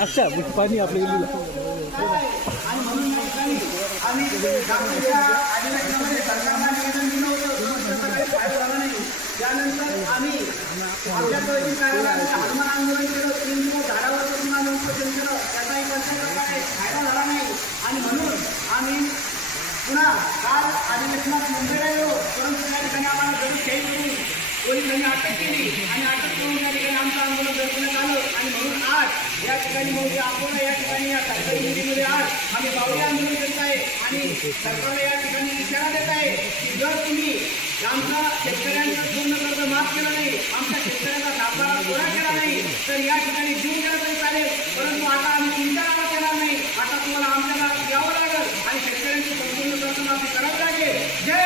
अच्छा पाणी आपल्या त्यानंतर आम्ही आमच्या हनुमान आंदोलन केलं 3 दिवस झाडावर बसून आम्ही उपोषण केलं त्याचाही प्रकारे फायदा झाला नाही आणि म्हणून आम्ही पुन्हा काल अधिवेशनात मुंबईला गेलो परंतु त्या ठिकाणी आम्हाला घरी खेळ करून पोलिसांनी अटक केली आणि अटक करून त्या ठिकाणी आमचं आंदोलन दर्शवण्यात आलं आणि म्हणून आज या ठिकाणी मग अकोला या ठिकाणी या सरकारी निधीमध्ये आज आम्ही बावडी आंदोलन करत आहे आणि सरकारला या ठिकाणी इशारा देत आहे की जर तुम्ही आमचा शेतकऱ्यांचा पूर्ण कर्ज माफ केलं नाही आमच्या शेतकऱ्यांचा सातबारा गोळा केला नाही तर या ठिकाणी जीव गेला तरी चालेल परंतु आता आम्ही तुमच्या नावात येणार नाही आता तुम्हाला आमच्या नावात यावं लागेल आणि शेतकऱ्यांची संपूर्ण कर्जमाफी करावी लागेल. जय